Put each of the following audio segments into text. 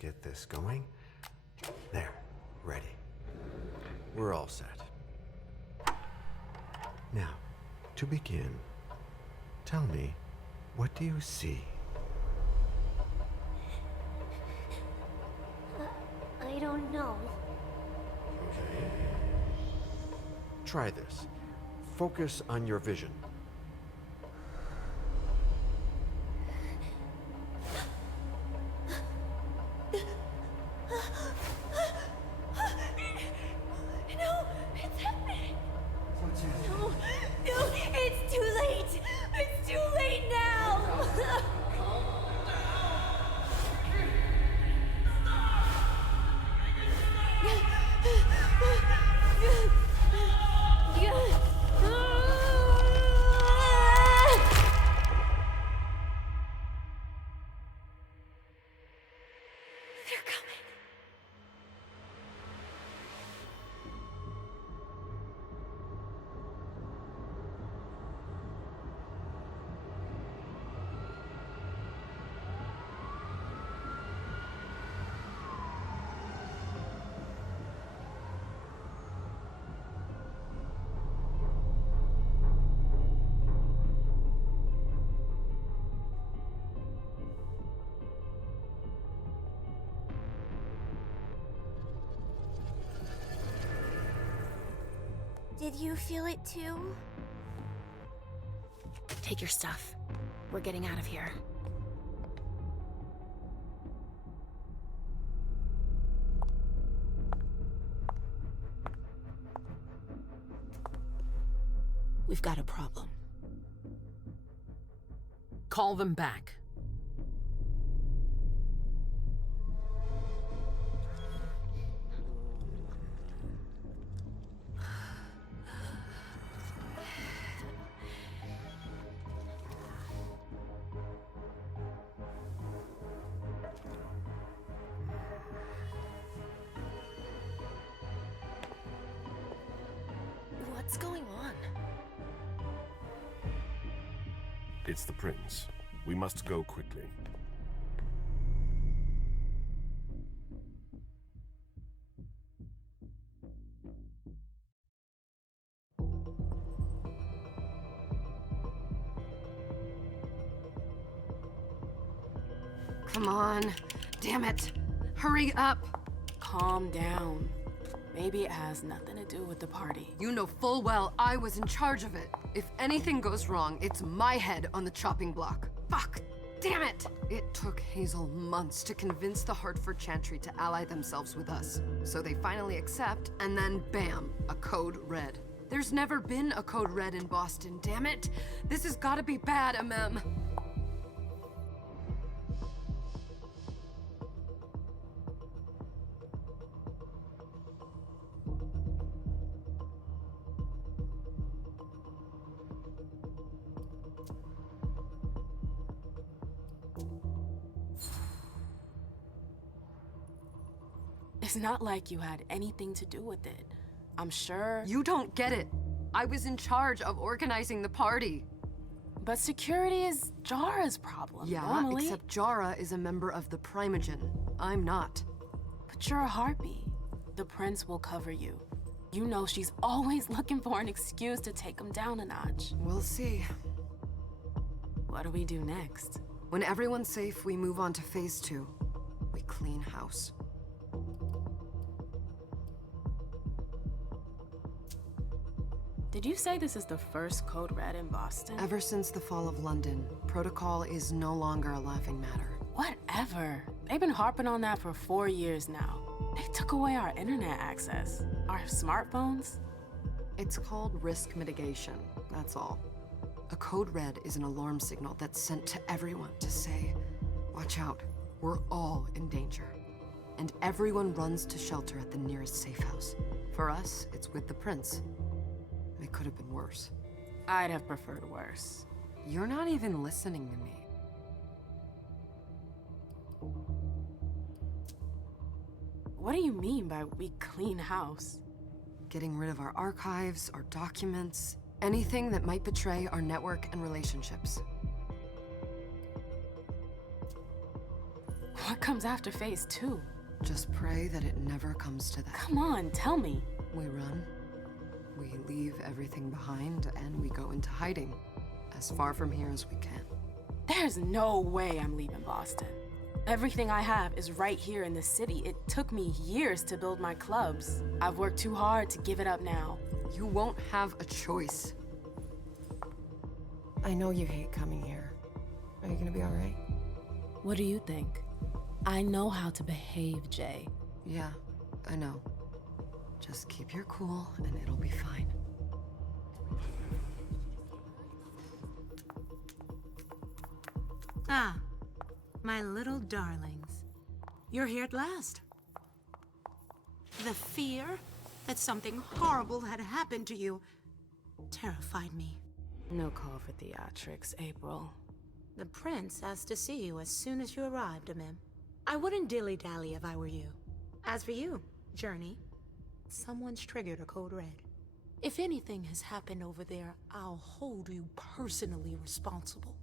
get this going. There, ready. We're all set. Now, to begin, tell me, what do you see? I don't know. Okay. Try this. Focus on your vision. No, it's happening. No, it's too late. It's too late now. They're coming. Did you feel it too? Take your stuff. We're getting out of here. We've got a problem. Call them back. What's going on? It's the prince. We must go quickly. Come on. Damn it. Hurry up. Calm down. Maybe it has nothing to do with the party. You know full well I was in charge of it. If anything goes wrong, it's my head on the chopping block. Fuck. Damn it! It took Hazel months to convince the Hartford Chantry to ally themselves with us. So they finally accept, and then bam, a code red. There's never been a code red in Boston, damn it! This has gotta be bad, MM. It's not like you had anything to do with it. I'm sure. You don't get it. I was in charge of organizing the party. But security is Jara's problem. Yeah, normally. except Jara is a member of the Primogen. I'm not. But you're a harpy. The prince will cover you. You know she's always looking for an excuse to take him down a notch. We'll see. What do we do next? When everyone's safe, we move on to phase 2. We clean house. Did you say this is the first code red in Boston? Ever since the fall of London, protocol is no longer a laughing matter. Whatever. They've been harping on that for 4 years now. They took away our internet access. Our smartphones. It's called risk mitigation, that's all. A code red is an alarm signal that's sent to everyone to say, watch out, we're all in danger. And everyone runs to shelter at the nearest safe house. For us, it's with the prince. It could have been worse. I'd have preferred worse. You're not even listening to me. What do you mean by we clean house? Getting rid of our archives, our documents, anything that might betray our network and relationships. What comes after phase 2? Just pray that it never comes to that. Come on, tell me. We run, we leave everything behind, and we go into hiding, as far from here as we can. There's no way I'm leaving Boston. Everything I have is right here in the city. It took me years to build my clubs. I've worked too hard to give it up now. You won't have a choice. I know you hate coming here. Are you gonna be all right? What do you think? I know how to behave, Jay. Yeah, I know. Just keep your cool and it'll be fine. Ah, my little darlings. You're here at last. The fear that something horrible had happened to you terrified me. No call for theatrics, April. The prince asked to see you as soon as you arrived, Amim. I wouldn't dilly-dally if I were you. As for you, Journey, someone's triggered a code red. If anything has happened over there, I'll hold you personally responsible.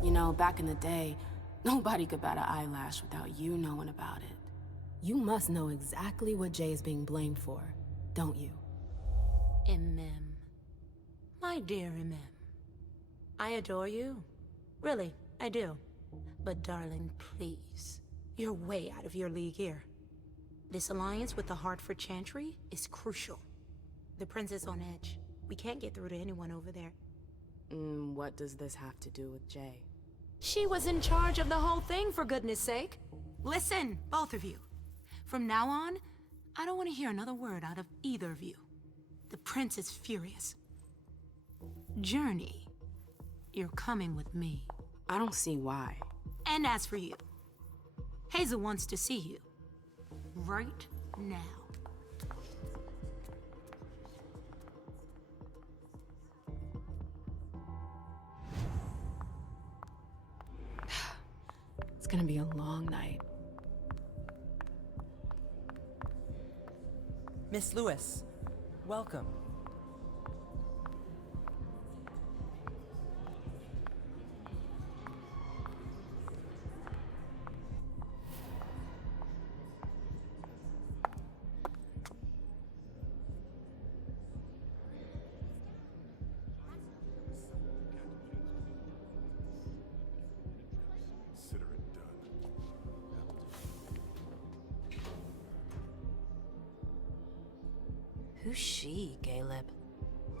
You know, back in the day, nobody could bat an eyelash without you knowing about it. You must know exactly what Jay is being blamed for, don't you? Imem. My dear Imem. I adore you. Really, I do. But darling, please. You're way out of your league here. This alliance with the Hartford Chantry is crucial. The prince is on edge. We can't get through to anyone over there. What does this have to do with Jay? She was in charge of the whole thing, for goodness sake. Listen, both of you. From now on, I don't want to hear another word out of either of you. The prince is furious. Journey, you're coming with me. I don't see why. And as for you, Hazel wants to see you. Right now. It's gonna be a long night. Miss Lewis, welcome. Consider it done. Who's she, Caleb?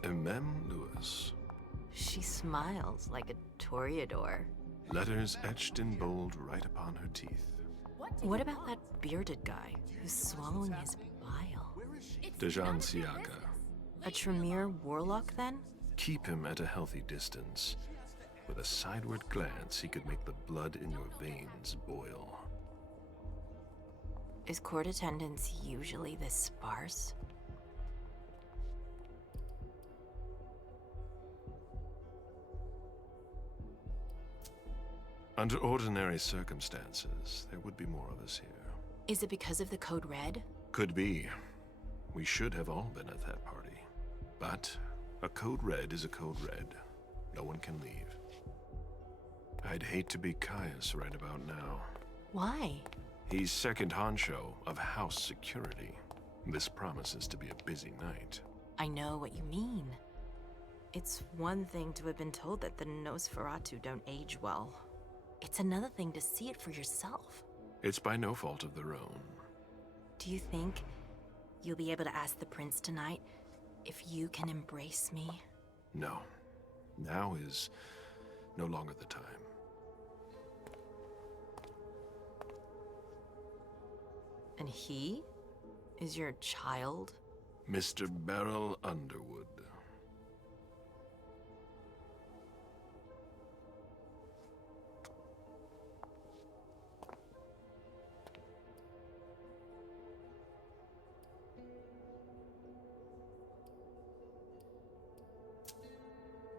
Emem Lewis. She smiles like a toreador. Letters etched in bold right upon her teeth. What about that bearded guy who's swallowing his bile? Dejan Siaka. A Tremere warlock, then? Keep him at a healthy distance. With a sideward glance, he could make the blood in your veins boil. Is court attendance usually this sparse? Under ordinary circumstances, there would be more of us here. Is it because of the Code Red? Could be. We should have all been at that party. But a code red is a code red. No one can leave. I'd hate to be Caius right about now. Why? He's second honcho of house security. This promises to be a busy night. I know what you mean. It's one thing to have been told that the Nosferatu don't age well. It's another thing to see it for yourself. It's by no fault of their own. Do you think you'll be able to ask the prince tonight if you can embrace me? No. Now is no longer the time. And he is your child? Mr. Beryl Underwood.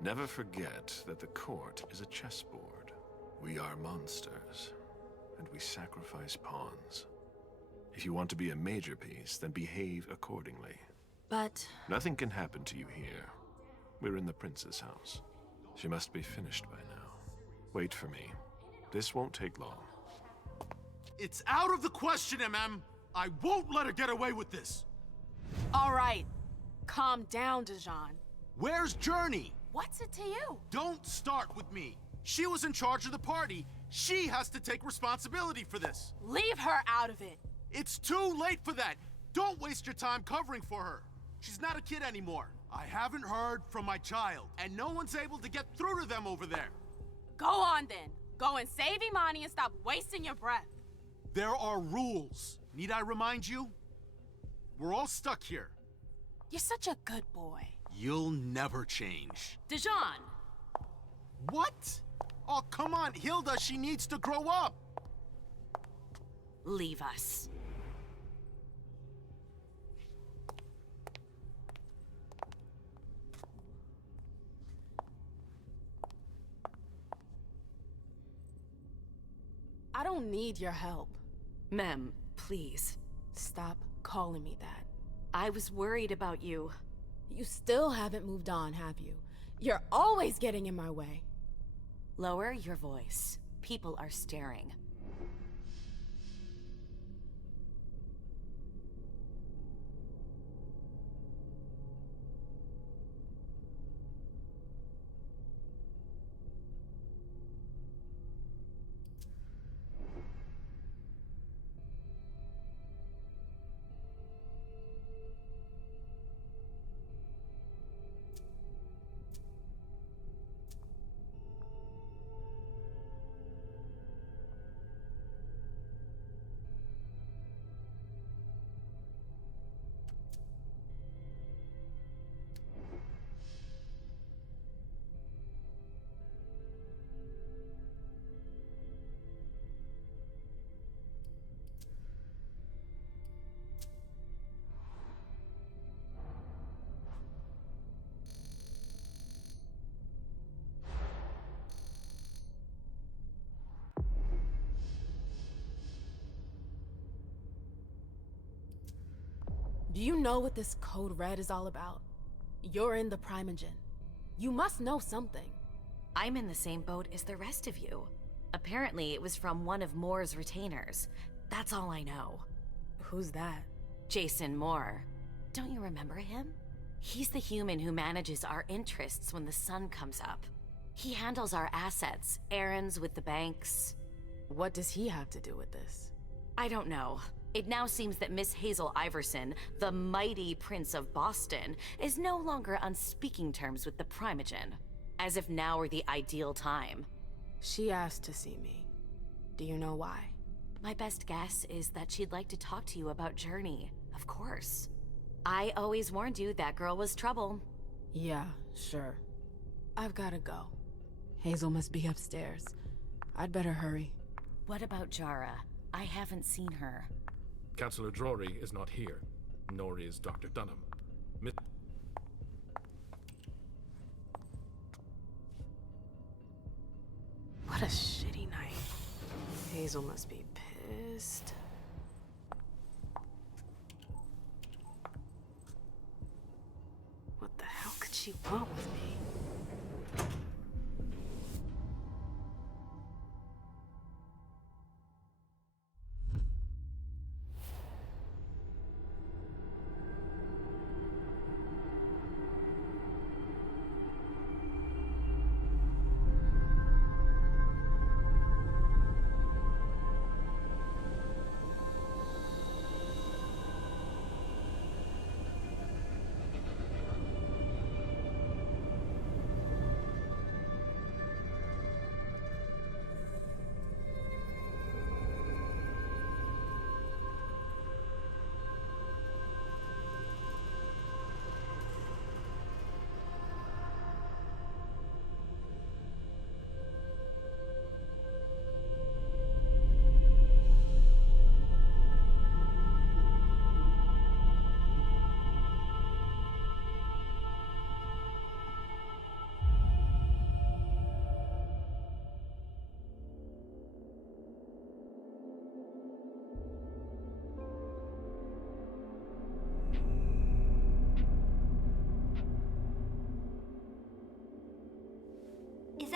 Never forget that the court is a chessboard. We are monsters, and we sacrifice pawns. If you want to be a major piece, then behave accordingly. But Nothing can happen to you here. We're in the prince's house. She must be finished by now. Wait for me. This won't take long. It's out of the question, MM. I won't let her get away with this. All right. Calm down, Dijon. Where's Journey? What's it to you? Don't start with me. She was in charge of the party. She has to take responsibility for this. Leave her out of it. It's too late for that. Don't waste your time covering for her. She's not a kid anymore. I haven't heard from my child, and no one's able to get through to them over there. Go on then. Go and save Imani and stop wasting your breath. There are rules. Need I remind you? We're all stuck here. You're such a good boy. You'll never change. Dijon! What? Oh, come on, Hilda, she needs to grow up. leave us. I don't need your help. Mem, please. Stop calling me that. I was worried about you. You still haven't moved on, have you? You're always getting in my way. Lower your voice. People are staring. Do you know what this Code Red is all about? You're in the Primogen. You must know something. I'm in the same boat as the rest of you. Apparently, it was from one of Moore's retainers. That's all I know. Who's that? Jason Moore. Don't you remember him? He's the human who manages our interests when the sun comes up. He handles our assets, errands with the banks. What does he have to do with this? I don't know. It now seems that Miss Hazel Iverson, the mighty Prince of Boston, is no longer on speaking terms with the Primogen. As if now were the ideal time. She asked to see me. Do you know why? My best guess is that she'd like to talk to you about Journey, of course. I always warned you that girl was trouble. Yeah, sure. I've gotta go. Hazel must be upstairs. I'd better hurry. What about Jara? I haven't seen her. Councillor Drury is not here, nor is Dr. Dunham. What a shitty night. Hazel must be pissed. What the hell could she want with me?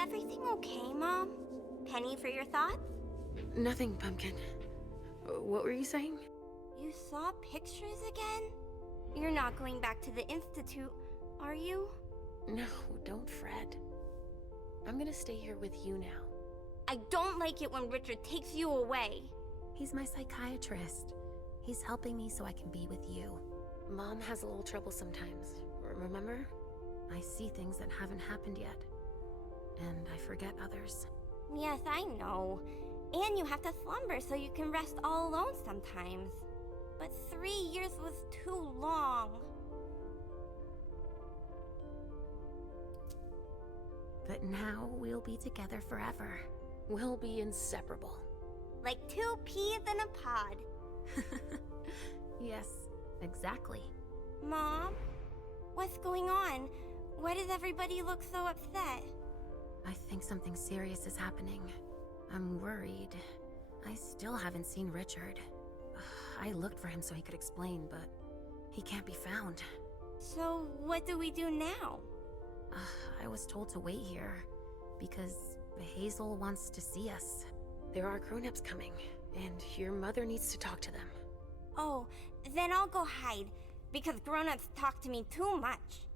everything okay, Mom? Penny for your thoughts? Nothing, Pumpkin. What were you saying? You saw pictures again? You're not going back to the Institute, are you? No, don't fret. I'm gonna stay here with you now. I don't like it when Richard takes you away. He's my psychiatrist. He's helping me so I can be with you. Mom has a little trouble sometimes, remember? I see things that haven't happened yet. And I forget others. Yes, I know. And you have to slumber so you can rest all alone sometimes. But 3 years was too long. But now we'll be together forever. We'll be inseparable. Like 2 peas in a pod. Yes, exactly. Mom? What's going on? Why does everybody look so upset? I think something serious is happening. I'm worried. I still haven't seen Richard. I looked for him so he could explain, but he can't be found. So what do we do now? I was told to wait here because Hazel wants to see us. There are grown-ups coming, and your mother needs to talk to them. Oh, then I'll go hide, because grown-ups talk to me too much.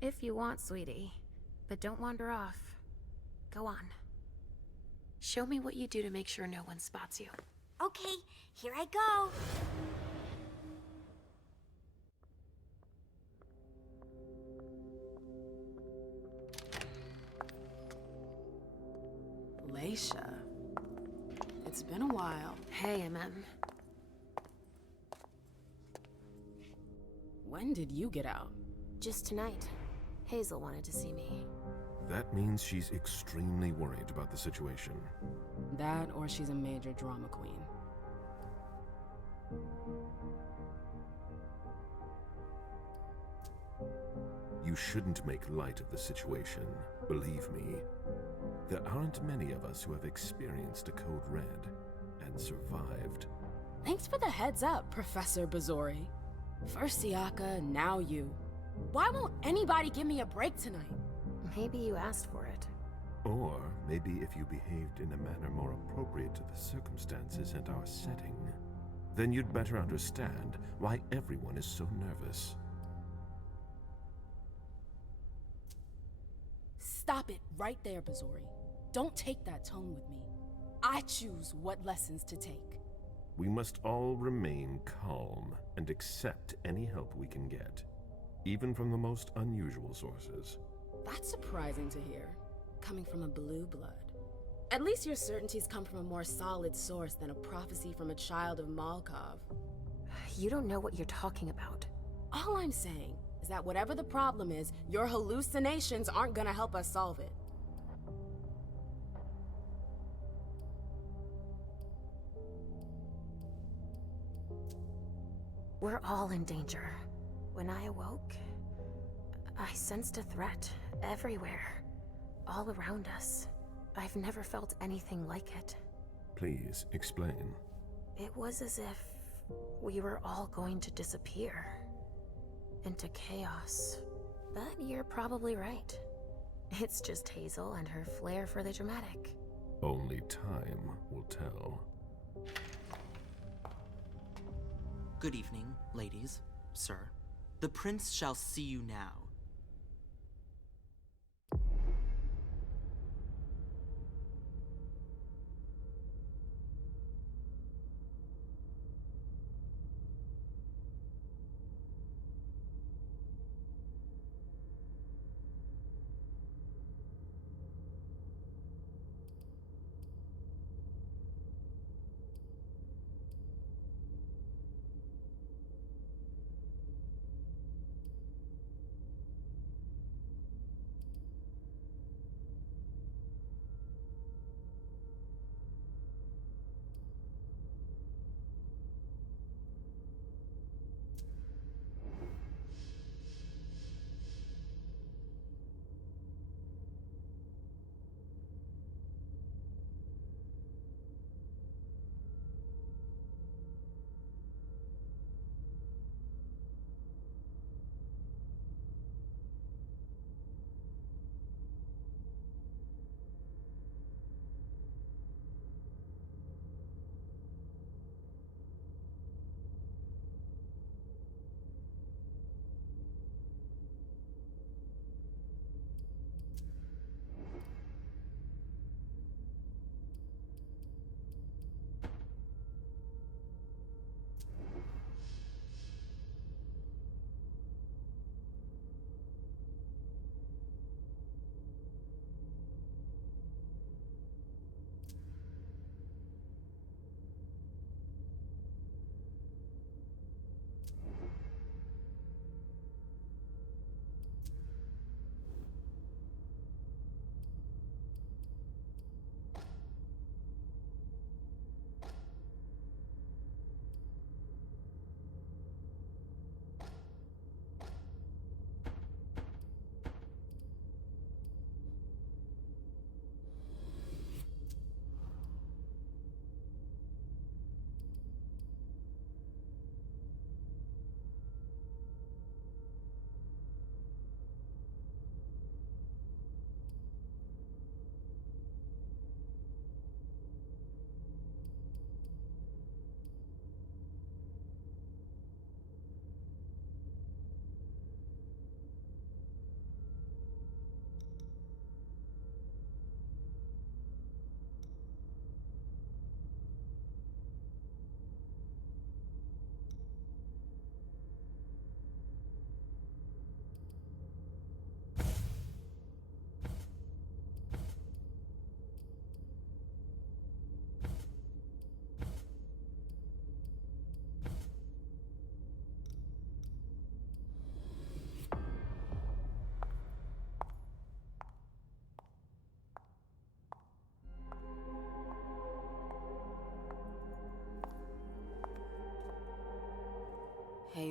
If you want, sweetie. But don't wander off. Go on. Show me what you do to make sure no one spots you. Okay, here I go. Leisha. It's been a while. Hey, MM. When did you get out? Just tonight. Hazel wanted to see me. That means she's extremely worried about the situation. That or she's a major drama queen. You shouldn't make light of the situation. Believe me, there aren't many of us who have experienced a Code Red and survived. Thanks for the heads up, Professor Bazori. First Siaka, now you. Why won't anybody give me a break tonight? Maybe you asked for it. Or maybe if you behaved in a manner more appropriate to the circumstances and our setting, then you'd better understand why everyone is so nervous. Stop it right there, Bazori. Don't take that tone with me. I choose what lessons to take. We must all remain calm and accept any help we can get, even from the most unusual sources. That's surprising to hear, coming from a blue blood. At least your certainties come from a more solid source than a prophecy from a child of Malkov. You don't know what you're talking about. All I'm saying is that whatever the problem is, your hallucinations aren't gonna help us solve it. We're all in danger. When I awoke, I sensed a threat everywhere, all around us. I've never felt anything like it. Please, explain. It was as if we were all going to disappear into chaos. But you're probably right. It's just Hazel and her flair for the dramatic. Only time will tell. Good evening, ladies, sir. The prince shall see you now.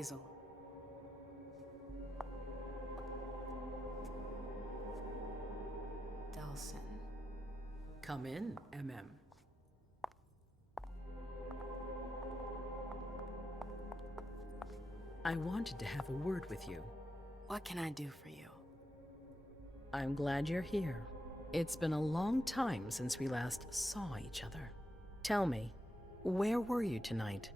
Hazel. Delson. Come in, MM. I wanted to have a word with you. What can I do for you? I'm glad you're here. It's been a long time since we last saw each other. Tell me, where were you tonight?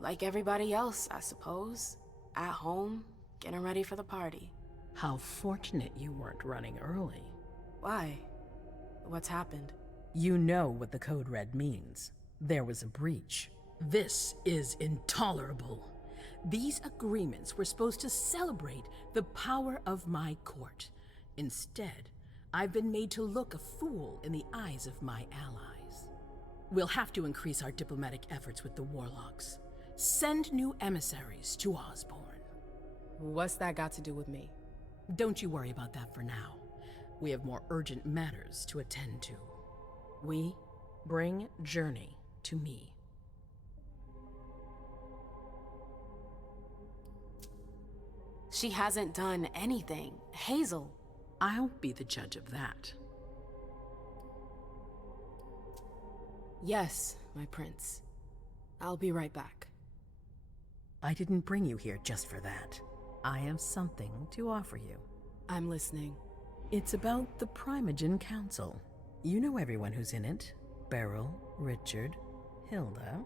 Like everybody else, I suppose. At home, getting ready for the party. How fortunate you weren't running early. Why? What's happened? You know what the Code Red means. There was a breach. This is intolerable. These agreements were supposed to celebrate the power of my court. Instead, I've been made to look a fool in the eyes of my allies. We'll have to increase our diplomatic efforts with the Warlocks. Send new emissaries to Osborne. What's that got to do with me? Don't you worry about that for now. We have more urgent matters to attend to. We bring Journey to me. She hasn't done anything. Hazel. I'll be the judge of that. Yes, my prince. I'll be right back. I didn't bring you here just for that. I have something to offer you. I'm listening. It's about the Primogen Council. You know everyone who's in it. Beryl, Richard, Hilda.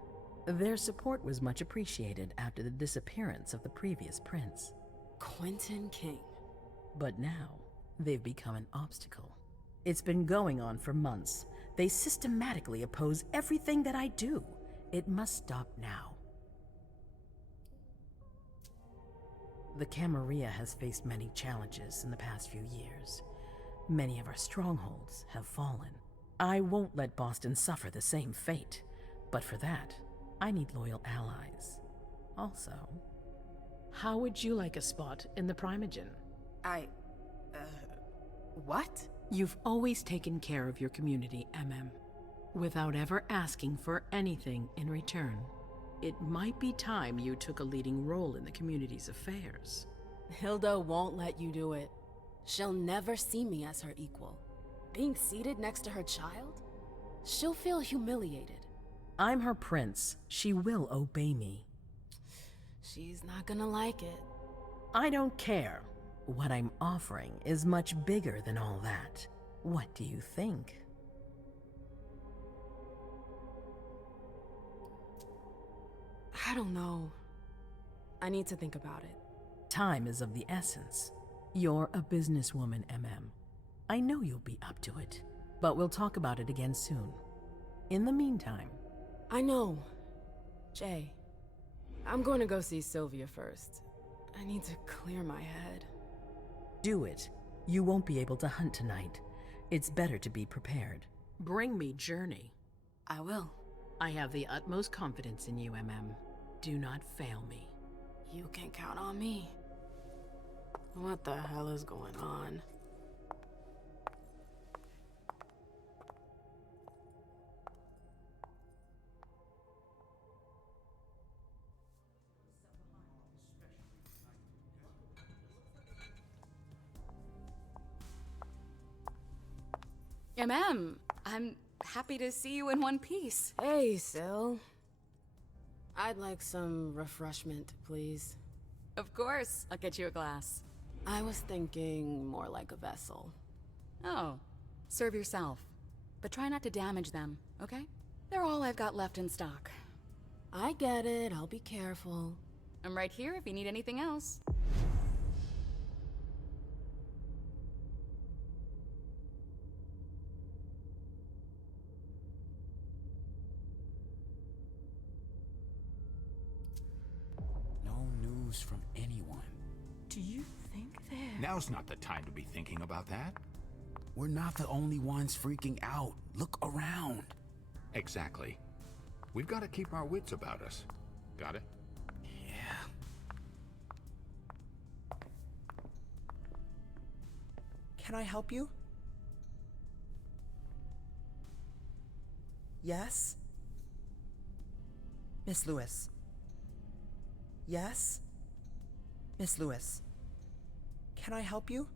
Their support was much appreciated after the disappearance of the previous prince. Quentin King. But now, they've become an obstacle. It's been going on for months. They systematically oppose everything that I do. It must stop now. The Camarilla has faced many challenges in the past few years. Many of our strongholds have fallen. I won't let Boston suffer the same fate. But for that, I need loyal allies. Also, how would you like a spot in the Primogen? What? You've always taken care of your community, MM, without ever asking for anything in return. It might be time you took a leading role in the community's affairs. Hilda won't let you do it. She'll never see me as her equal. Being seated next to her child? She'll feel humiliated. I'm her prince. She will obey me. She's not gonna like it. I don't care. What I'm offering is much bigger than all that. What do you think? I don't know. I need to think about it. Time is of the essence. You're a businesswoman, MM. I know you'll be up to it, but we'll talk about it again soon. In the meantime... I know. Jay, I'm going to go see Sylvia first. I need to clear my head. Do it. You won't be able to hunt tonight. It's better to be prepared. Bring me Journey. I will. I have the utmost confidence in you, MM. Do not fail me. You can count on me. What the hell is going on? I'm happy to see you in one piece. Hey, Syl. I'd like some refreshment, please. Of course, I'll get you a glass. I was thinking more like a vessel. Oh, serve yourself. But try not to damage them, okay? They're all I've got left in stock. I get it, I'll be careful. I'm right here if you need anything else. From anyone. Do you think that... Now's not the time to be thinking about that. We're not the only ones freaking out. Look around. Exactly. We've got to keep our wits about us. Got it? Yeah. Can I help you? Yes? Miss Lewis? Yes? Miss Lewis, can I help you?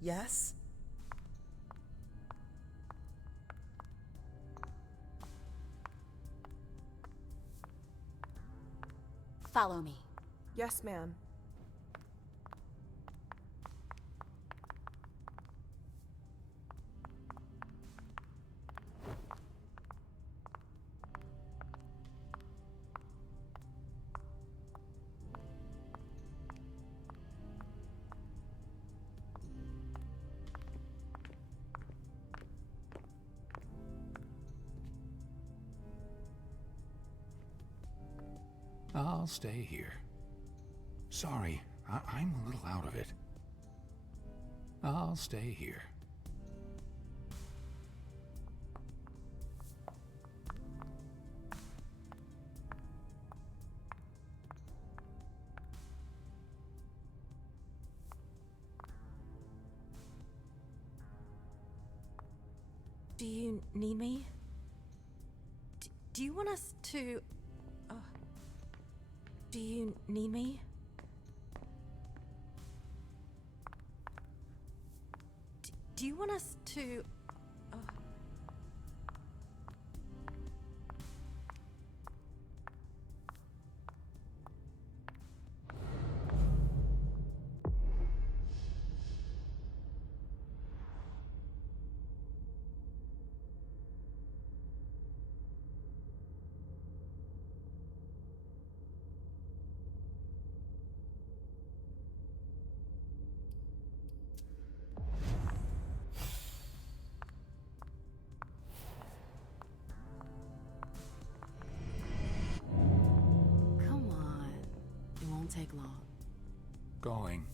Yes? Follow me. Yes, ma'am. I'll stay here. Sorry, I'm a little out of it. I'll stay here. Do you need me? Do you want us to... do you need me? Do you want us to... Come on. It won't take long. Going.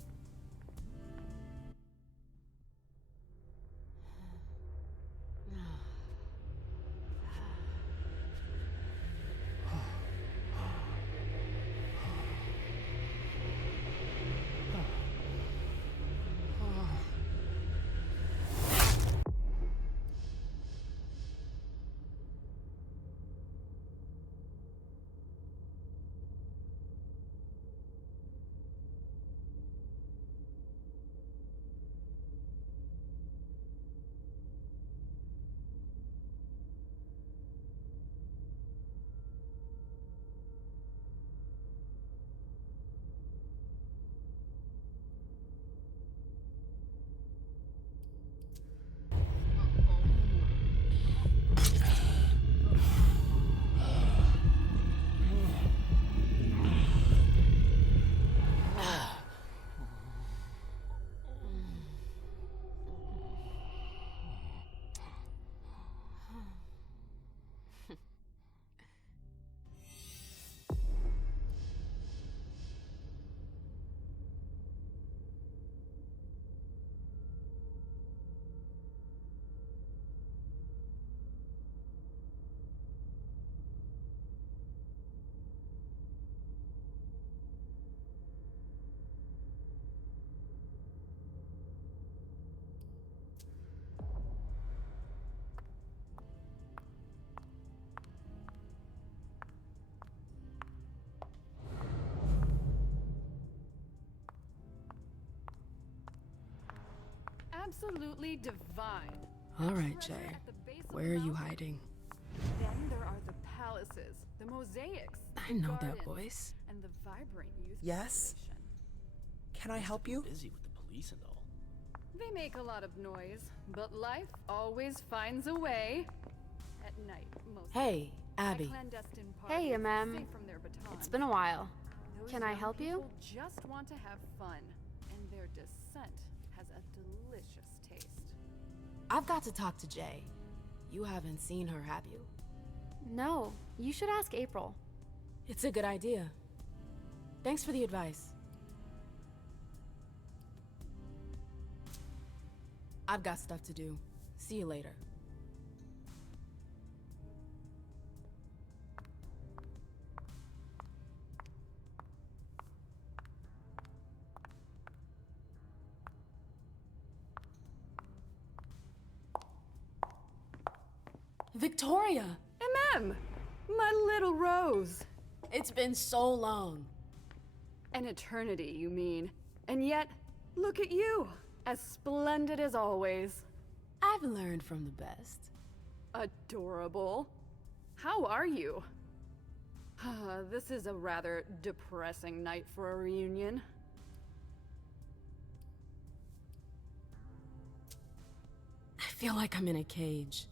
Absolutely divine. All right, Jay. Where are you hiding? Then there are the palaces, the mosaics, I know that gardens, voice. and the vibrant youth Yes? Can I help you? Busy with the police and all. They make a lot of noise, but life always finds a way. At night, mostly. Hey, Abby. Clandestine Hey, parties, ma'am. safe from their batons. It's been a while. Those Can I young help you? people just want to have fun, and their descent has a delicious taste. I've got to talk to Jay. You haven't seen her, have you? No, you should ask April. It's a good idea. Thanks for the advice. I've got stuff to do. See you later. Victoria! MM! My little Rose! It's been so long. An eternity, you mean. And yet, look at you, as splendid as always. I've learned from the best. Adorable. How are you? This is a rather depressing night for a reunion. I feel like I'm in a cage.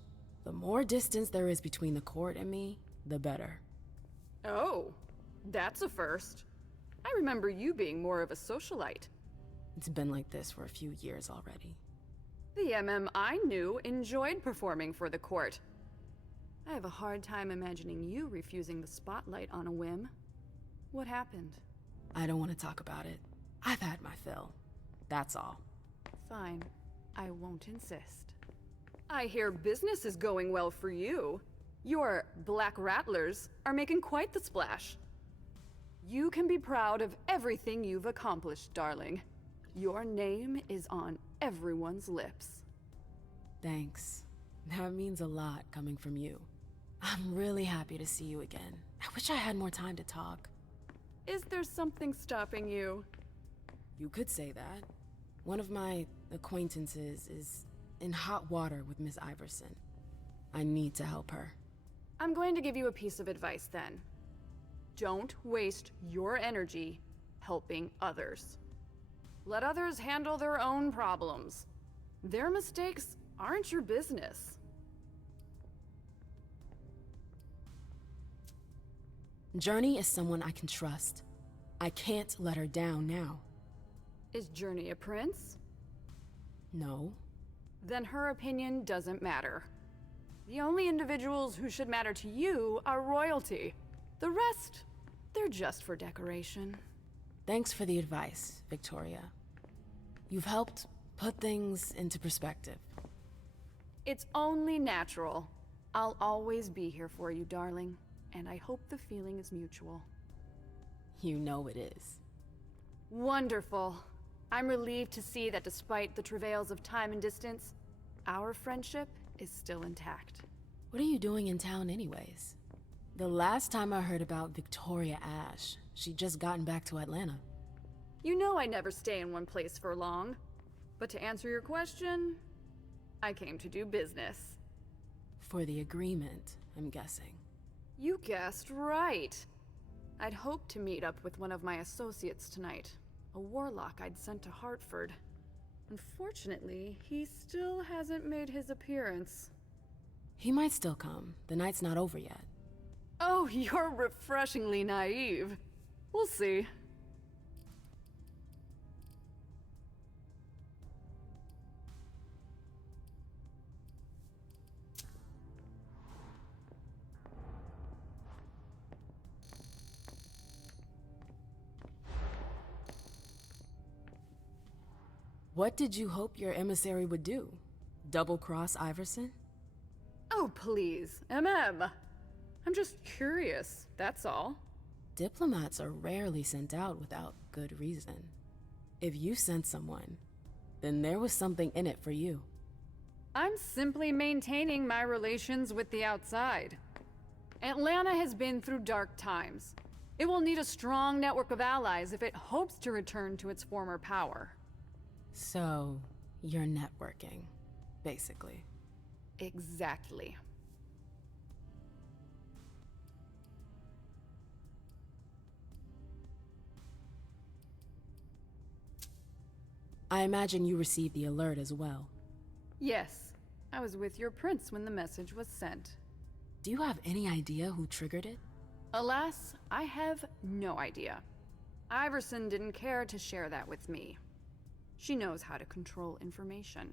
The more distance there is between the court and me, the better. Oh, that's a first. I remember you being more of a socialite. It's been like this for a few years already. The MM I knew enjoyed performing for the court. I have a hard time imagining you refusing the spotlight on a whim. What happened? I don't want to talk about it. I've had my fill. That's all. Fine. I won't insist. I hear business is going well for you. Your Black Rattlers are making quite the splash. You can be proud of everything you've accomplished, darling. Your name is on everyone's lips. Thanks. That means a lot coming from you. I'm really happy to see you again. I wish I had more time to talk. Is there something stopping you? You could say that. One of my acquaintances is in hot water with Miss Iverson. I need to help her. I'm going to give you a piece of advice then. Don't waste your energy helping others. Let others handle their own problems. Their mistakes aren't your business. Journey is someone I can trust. I can't let her down now. Is Journey a prince? No. Then her opinion doesn't matter. The only individuals who should matter to you are royalty. The rest, they're just for decoration. Thanks for the advice, Victoria. You've helped put things into perspective. It's only natural. I'll always be here for you, darling. And I hope the feeling is mutual. You know it is. Wonderful. I'm relieved to see that despite the travails of time and distance, our friendship is still intact. What are you doing in town anyways? The last time I heard about Victoria Ash, she'd just gotten back to Atlanta. You know I never stay in one place for long. But to answer your question, I came to do business. For the agreement, I'm guessing. You guessed right. I'd hoped to meet up with one of my associates tonight, a warlock I'd sent to Hartford. Unfortunately, he still hasn't made his appearance. He might still come. The night's not over yet. Oh, you're refreshingly naive. We'll see. What did you hope your emissary would do? Double-cross Iverson? Oh, please, I'm just curious, that's all. Diplomats are rarely sent out without good reason. If you sent someone, then there was something in it for you. I'm simply maintaining my relations with the outside. Atlanta has been through dark times. It will need a strong network of allies if it hopes to return to its former power. So, you're networking, basically. Exactly. I imagine you received the alert as well. Yes, I was with your prince when the message was sent. Do you have any idea who triggered it? Alas, I have no idea. Iverson didn't care to share that with me. She knows how to control information.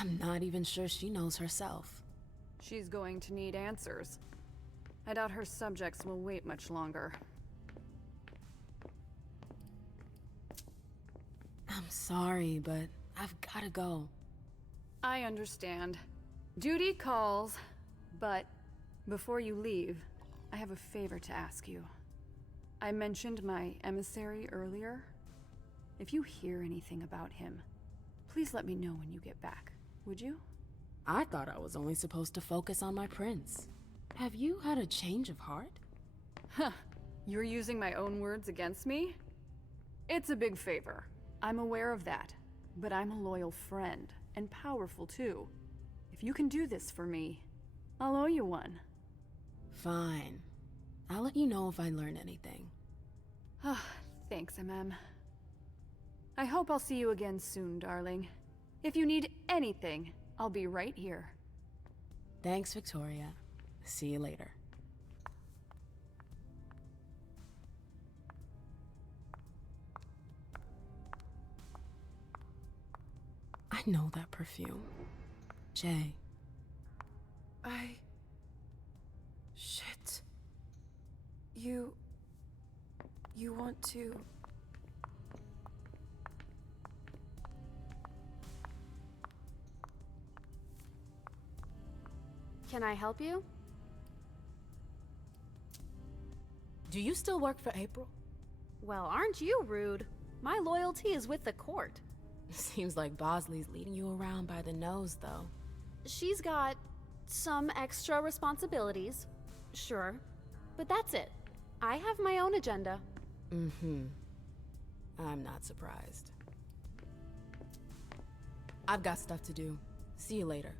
I'm not even sure she knows herself. She's going to need answers. I doubt her subjects will wait much longer. I'm sorry, but I've gotta go. I understand. Duty calls, but before you leave, I have a favor to ask you. I mentioned my emissary earlier. If you hear anything about him, please let me know when you get back, would you? I thought I was only supposed to focus on my prince. Have you had a change of heart? Huh. You're using my own words against me? It's a big favor. I'm aware of that. But I'm a loyal friend, and powerful too. If you can do this for me, I'll owe you one. Fine. I'll let you know if I learn anything. Thanks, MM. I hope I'll see you again soon, darling. If you need anything, I'll be right here. Thanks, Victoria. See you later. I know that perfume. Jay. Shit. You want to... Can I help you? Do you still work for April? Well, aren't you rude? My loyalty is with the court. Seems like Bosley's leading you around by the nose, though. She's got some extra responsibilities, sure, but that's it. I have my own agenda. Mm-hmm. I'm not surprised. I've got stuff to do. See you later.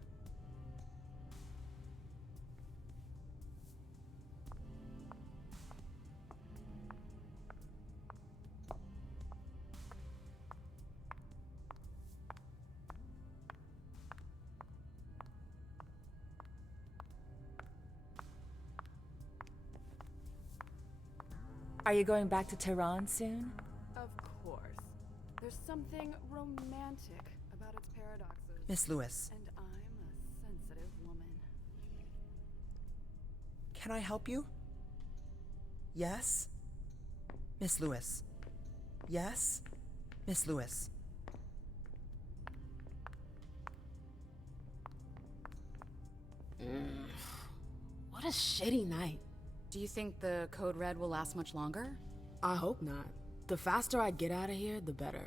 Are you going back to Tehran soon? Of course. There's something romantic about its paradoxes. Miss Lewis. And I'm a sensitive woman. Can I help you? Yes? Miss Lewis. Yes? Miss Lewis. What a shitty night. Do you think the Code Red will last much longer? I hope not. The faster I get out of here, the better.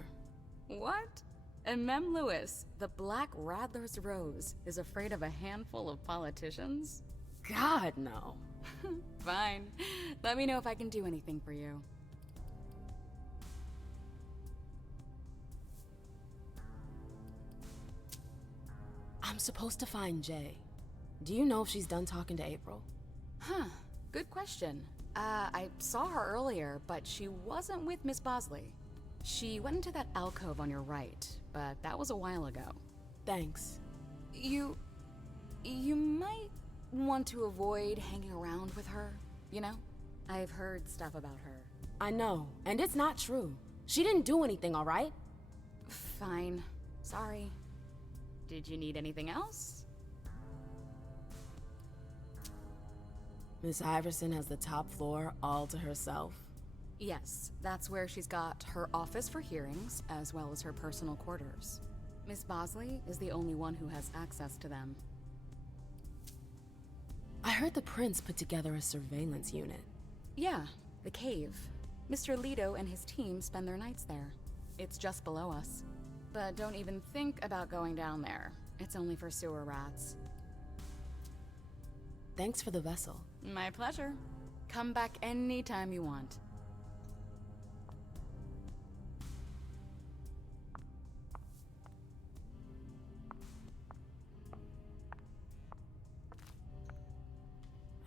What? And Mem Lewis, the Black Rattler's Rose, is afraid of a handful of politicians? God, no. Fine. Let me know if I can do anything for you. I'm supposed to find Jay. Do you know if she's done talking to April? Huh. Good question. I saw her earlier, but she wasn't with Miss Bosley. She went into that alcove on your right, but that was a while ago. Thanks. You might want to avoid hanging around with her, you know? I've heard stuff about her. I know, and it's not true. She didn't do anything, all right? Fine. Sorry. Did you need anything else? Miss Iverson has the top floor all to herself? Yes, that's where she's got her office for hearings, as well as her personal quarters. Miss Bosley is the only one who has access to them. I heard the prince put together a surveillance unit. Yeah, the cave. Mr. Leto and his team spend their nights there. It's just below us. But don't even think about going down there. It's only for sewer rats. Thanks for the vessel. My pleasure. Come back anytime you want.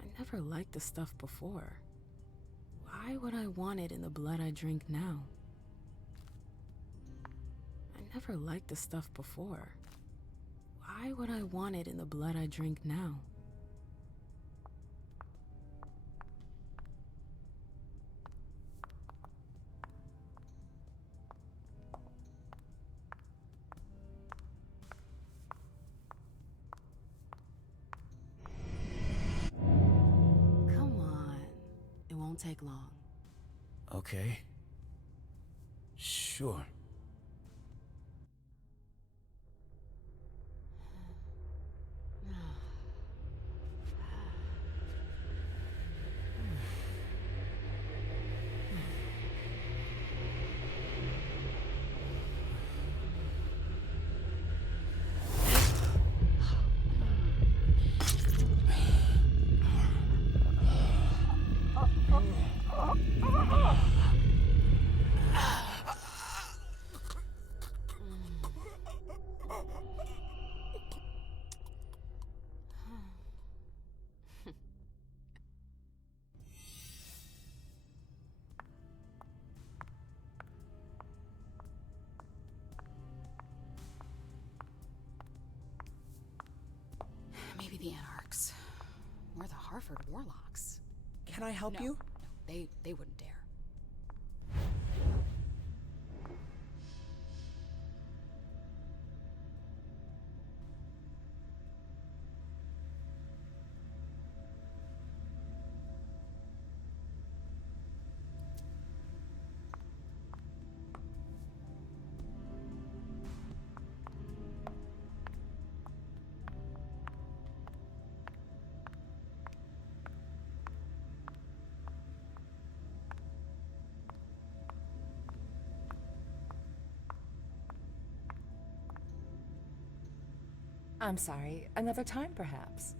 I never liked the stuff before. Why would I want it in the blood I drink now? I never liked the stuff before. Why would I want it in the blood I drink now? Take long. Okay. Sure. Harford warlocks. Can I help No, you? No, they wouldn't dare. I'm sorry, another time perhaps.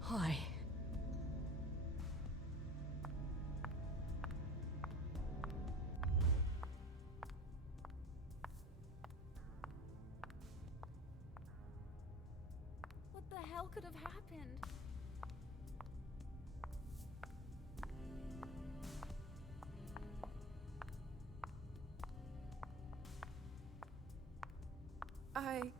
Hi. What the hell could have happened? I